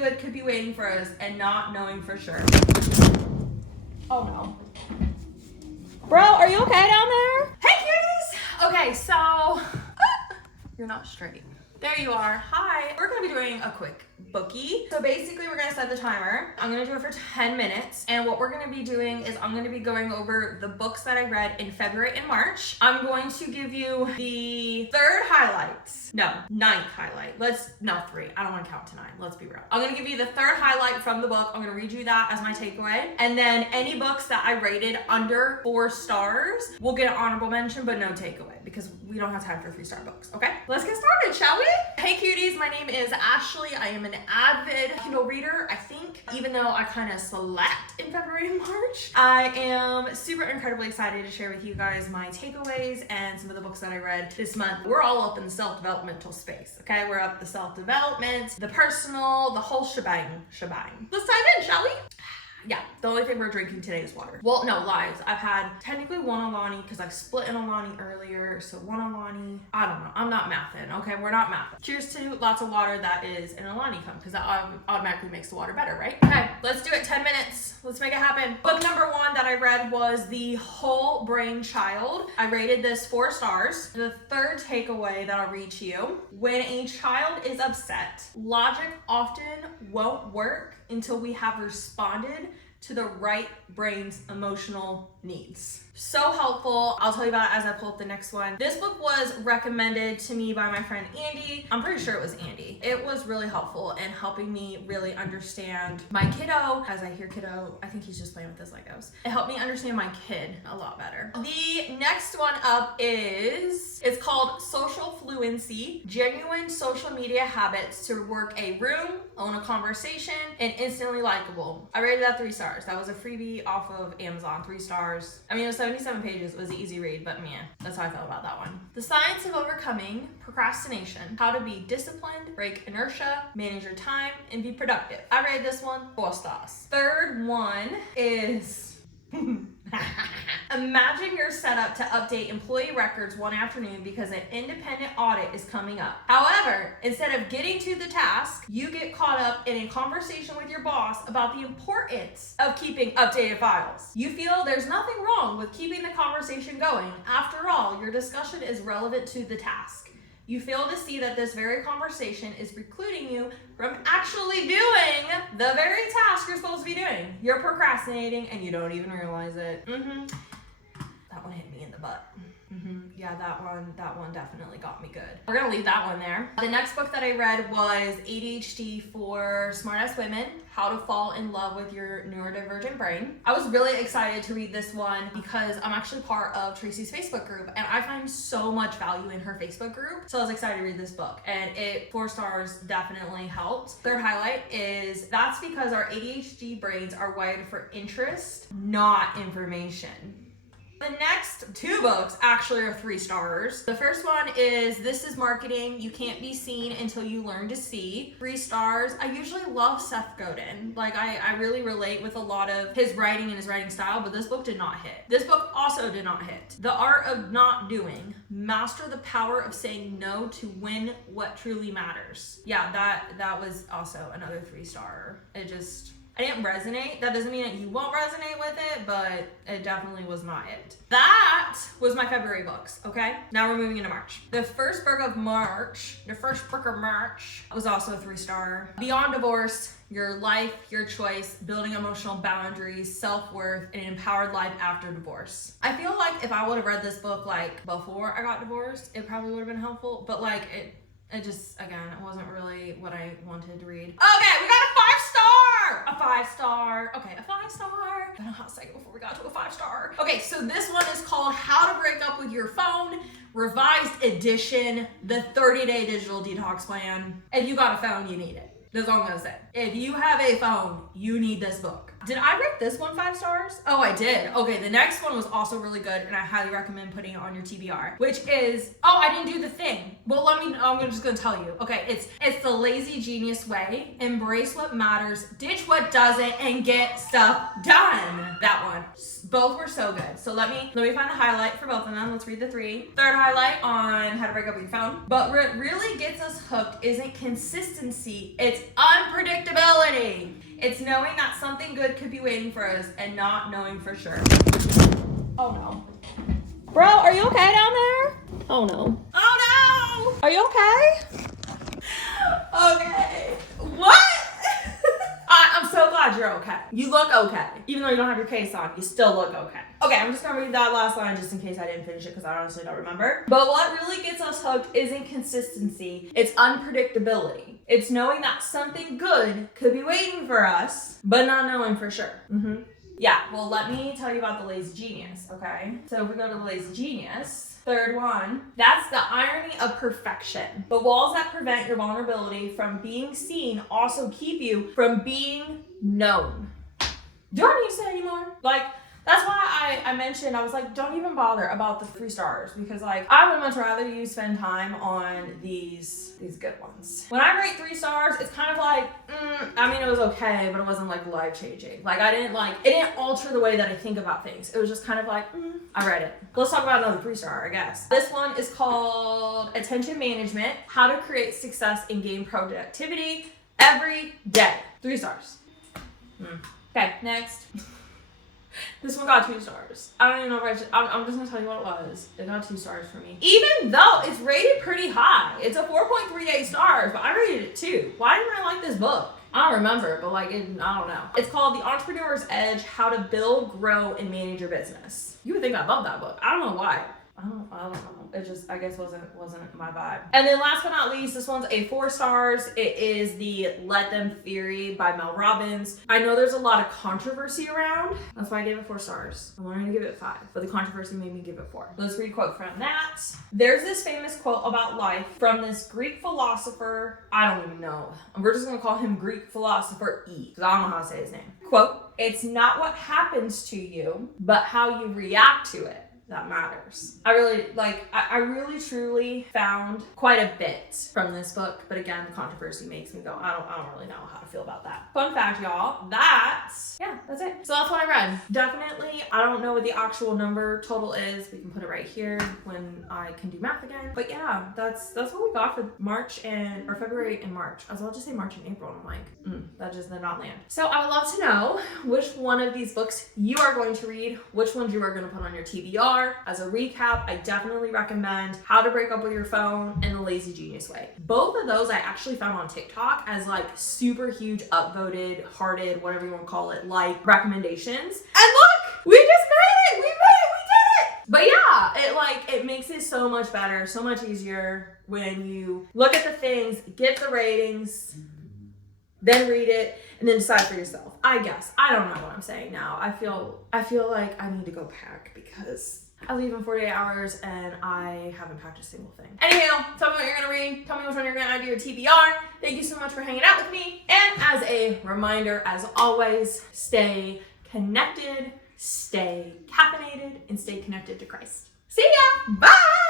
good could be waiting for us and not knowing for sure. Oh no. Bro, are you okay down there? Hey cuties! Okay, so you're not straight. There you are. Hi. We're gonna be doing a quick bookie. So basically we're gonna set the timer. I'm gonna do it for 10 minutes. And what we're gonna be doing is I'm gonna be going over the books that I read in February and March. I'm going to give you the ninth highlight. Three. I don't wanna count to 9. Let's be real. I'm gonna give you the third highlight from the book. I'm gonna read you that as my takeaway. And then any books that I rated under 4 stars will get an honorable mention, but no takeaway because we don't have time for 3-star books, okay? Let's get started, shall we? Hey cuties, my name is Ashley. I am an avid Kindle reader, I think, even though I kind of slept in February and March. I am super incredibly excited to share with you guys my takeaways and some of the books that I read this month. We're all up in the self-developmental space, okay? We're up the self-development, the personal, the whole shebang. Let's dive in, shall we? Yeah, the only thing we're drinking today is water. Well, no, lies. I've had technically 1 Alani because I split an Alani earlier. So 1 Alani, I don't know. I'm not mathing, okay? We're not mathing. Cheers to lots of water that is an Alani cup because that automatically makes the water better, right? Okay, let's do it. 10 minutes. Let's make it happen. Book number 1 that I read was The Whole Brain Child. I rated this 4 stars. The third takeaway that I'll read to you. When a child is upset, logic often won't work until we have responded to the right brain's emotional needs. So helpful. I'll tell you about it as I pull up the next one. This book was recommended to me by my friend Andy. I'm pretty sure it was Andy. It was really helpful in helping me really understand my kiddo. As I hear kiddo, I think he's just playing with his Legos. It helped me understand my kid a lot better. The next one up it's called Social Fluency, Genuine Social Media Habits to Work a Room, Own a Conversation, and Instantly Likable. I rated that 3 stars. That was a freebie off of Amazon, 3 stars. I mean, it was 77 pages. It was an easy read, but man, that's how I felt about that one. The Science of Overcoming Procrastination, How to Be Disciplined, Break Inertia, Manage Your Time, and Be Productive. I rated this one 4 stars. Third one is Imagine you're set up to update employee records one afternoon because an independent audit is coming up. However, instead of getting to the task, you get caught up in a conversation with your boss about the importance of keeping updated files. You feel there's nothing wrong with keeping the conversation going. After all, your discussion is relevant to the task. You fail to see that this very conversation is precluding you from actually doing the very task you're supposed to be doing. You're procrastinating and you don't even realize it. That one hit me in the butt. Yeah, that one definitely got me good. We're gonna leave that one there. The next book that I read was ADHD for Smartass Women, How to Fall in Love with Your Neurodivergent Brain. I was really excited to read this one because I'm actually part of Tracy's Facebook group and I find so much value in her Facebook group. So I was excited to read this book and 4 stars definitely helped. Third highlight is that's because our ADHD brains are wired for interest, not information. The next 2 books actually are 3 stars. The first one is This is Marketing, You Can't Be Seen Until You Learn to See. 3 stars. I usually love Seth Godin. Like I really relate with a lot of his writing and his writing style, but this book did not hit. This book also did not hit. The Art of Not Doing. Master the Power of Saying No to Win What Truly Matters. Yeah, that was also another 3 star. I didn't resonate. That doesn't mean that you won't resonate with it, but it definitely was not it. That was my February books, okay? Now we're moving into March. The first book of March was also a 3 star. Beyond Divorce, Your Life, Your Choice, Building Emotional Boundaries, Self-Worth, and an Empowered Life After Divorce. I feel like if I would have read this book like before I got divorced, it probably would have been helpful, but like it just, again, it wasn't really what I wanted to read. Okay, we got a 5-star! A 5-star. Okay, a 5-star. Been a hot second before we got to a 5-star. Okay, so this one is called How to Break Up with Your Phone, Revised Edition, the 30-day digital detox plan. If you got a phone, you need it. That's all I'm gonna say. If you have a phone, you need this book. Did I rate this one 5 stars? Oh, I did. Okay, the next one was also really good and I highly recommend putting it on your TBR, which is, I didn't do the thing. Well, I'm just gonna tell you. Okay, it's The Lazy Genius Way. Embrace what matters, ditch what doesn't, and get stuff done. That one. Both were so good. So let me find the highlight for both of them. Let's read the 3. Third highlight on how to break up with your phone. But what really gets us hooked isn't consistency, it's It's unpredictability. It's knowing that something good could be waiting for us and not knowing for sure. Oh no. Bro, are you okay down there? Oh no. Oh no! Are you okay? Okay. What? I'm so glad you're okay. You look okay. Even though you don't have your case on, you still look okay. Okay, I'm just gonna read that last line just in case I didn't finish it because I honestly don't remember. But what really gets us hooked isn't consistency, it's unpredictability. It's knowing that something good could be waiting for us, but not knowing for sure. Yeah, well, let me tell you about the lazy genius, okay? So if we go to the lazy genius, third one, that's the irony of perfection. The walls that prevent your vulnerability from being seen also keep you from being known. Do I need to say anymore? Like, that's why I mentioned, I was like, don't even bother about the 3 stars because like, I would much rather you spend time on these good ones. When I rate 3 stars, it's kind of like, I mean, it was okay, but it wasn't like life changing. Like it didn't alter the way that I think about things. It was just kind of like, I read it. Let's talk about another 3-star, I guess. This one is called Attention Management, How to Create Success and Gain Productivity Every Day. 3 stars. Okay, next. This one got 2 stars. I don't even know if I'm just gonna tell you what it was. It got 2 stars for me. Even though it's rated pretty high. It's a 4.38 stars, but I rated it 2. Why didn't I like this book? I don't remember, but like, I don't know. It's called The Entrepreneur's Edge, How to Build, Grow, and Manage Your Business. You would think I love that book. I don't know why. I don't know. It just, I guess, wasn't my vibe. And then last but not least, this one's a 4 stars. It is the Let Them Theory by Mel Robbins. I know there's a lot of controversy around. That's why I gave it 4 stars. I wanted to give it 5, but the controversy made me give it 4. Let's read a quote from that. There's this famous quote about life from this Greek philosopher. I don't even know. We're just gonna call him Greek philosopher E, because I don't know how to say his name. Quote, "It's not what happens to you, but how you react to it that matters." I really truly found quite a bit from this book, but again, the controversy makes me go, I don't really know how to feel about that. Fun fact, y'all, that's it. So that's what I read. Definitely, I don't know what the actual number total is. We can put it right here when I can do math again. But yeah, that's what we got for February and March. I was about to say March and April, and I'm like, that just did not land. So I would love to know which one of these books you are going to read, which ones you are going to put on your TBR. As a recap, I definitely recommend How to Break Up With Your Phone and The Lazy Genius Way. Both of those I actually found on TikTok as like super huge upvoted, hearted, whatever you want to call it, like recommendations. And look, we just made it! We did it! But yeah, it makes it so much better, so much easier when you look at the things, get the ratings, then read it, and then decide for yourself. I guess. I don't know what I'm saying now. I feel like I need to go pack because I leave in 48 hours and I haven't packed a single thing. Anyhow, tell me what you're gonna read. Tell me which one you're gonna add to your TBR. Thank you so much for hanging out with me. And as a reminder, as always, stay connected, stay caffeinated, and stay connected to Christ. See ya! Bye!